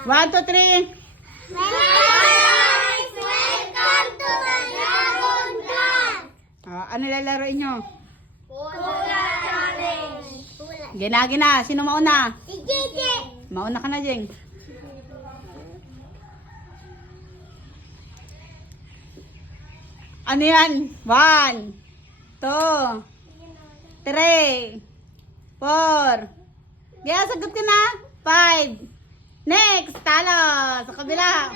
1, 2, 3. Guys, welcome to the Dragon Clan! Ano lalaroin nyo? Hula Challenge! Gina. Sino mauna? Si Gigi! Mauna ka na, Jeng. Ano yan? 1, 2, 3, 4. Kaya sagot ka na. 5. Next, talo. Sa kabila.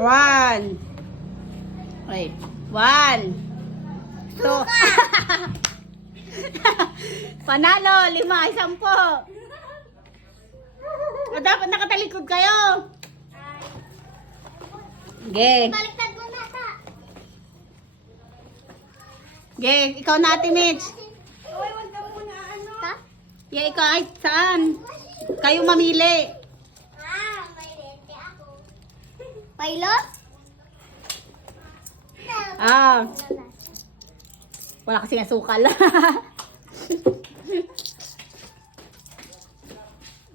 1. Wait. 1, 2. Panalo. 5, 10. O, dapat nakatalikod kayo. Okay. Baliktad mo na ta! Okay, ikaw na, Ate Mitch. Uy, wag ka muna ano? Ta? Yeah, ikaw ay saan? Kayo mamili. May lente ako. Pilot? Wala kasing asukal.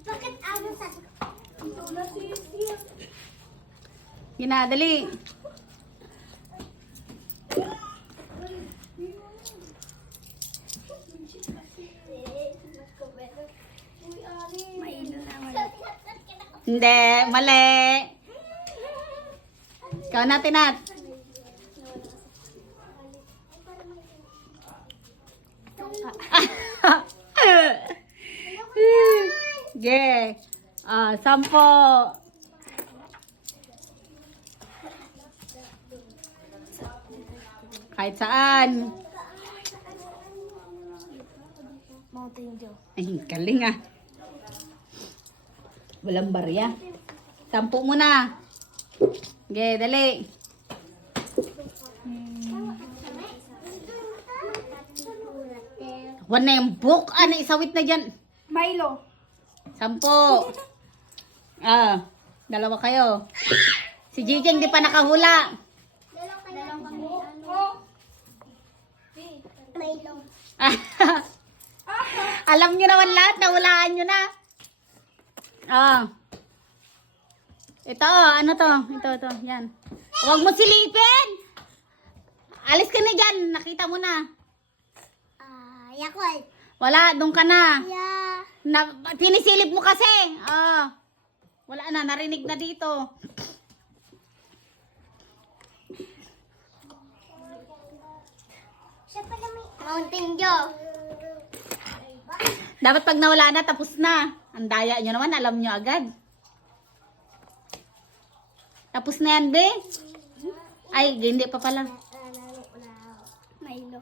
Bakit ano sa... Gina, dali. Hindi, mali. Ikaw na, Tinat. Okay. 10. Kahit saan. Mountain Dew. Ay, galing ah. Walang barya. 10 muna. Okay, dali. One na yung book. Ano, isawit na dyan. Milo. 10. Dalawa kayo. Si Jijeng di pa nakahula. Milo. Alam nyo naman lahat, nahulaan nyo na. Ito, ano to? Ito, yan. Huwag mo silipin! Alis ka na dyan, nakita mo na. Yakult. Wala, doon ka na. Yeah. Pinisilip mo kasi. Wala na, narinig na dito. Mountain Dew. Dapat pag nawala na, tapos na. Ang daya nyo naman, alam nyo agad. Tapos na yan, be? Ay, hindi pa pala. Milo.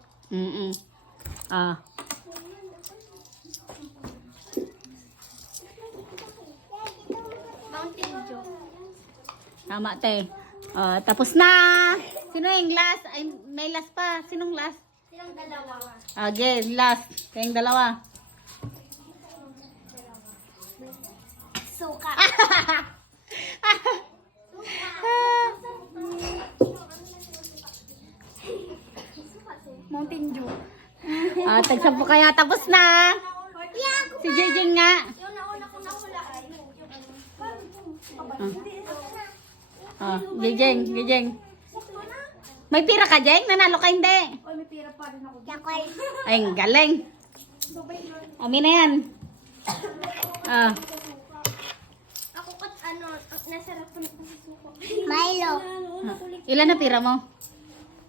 Mountain Dew. Tama, te. Tapos na. Sino yung last? Ay, may last pa. Sinong last? Silang dalawa. Okay, last. Kayong dalawa. Suka. Mountain Dew. Tagsampo kaya. Tapos na. Si Jejeng nga. Yung nauna ko nahulaan. Jejeng. May pira ka, Jeng? Nanalo ka hindi? Oy, may pira pa rin ako. Yakult. Ay, ang galing. Amin na yan. Ako kat ano, nasarap ko na kasi suko. Milo. Ilan na pira mo?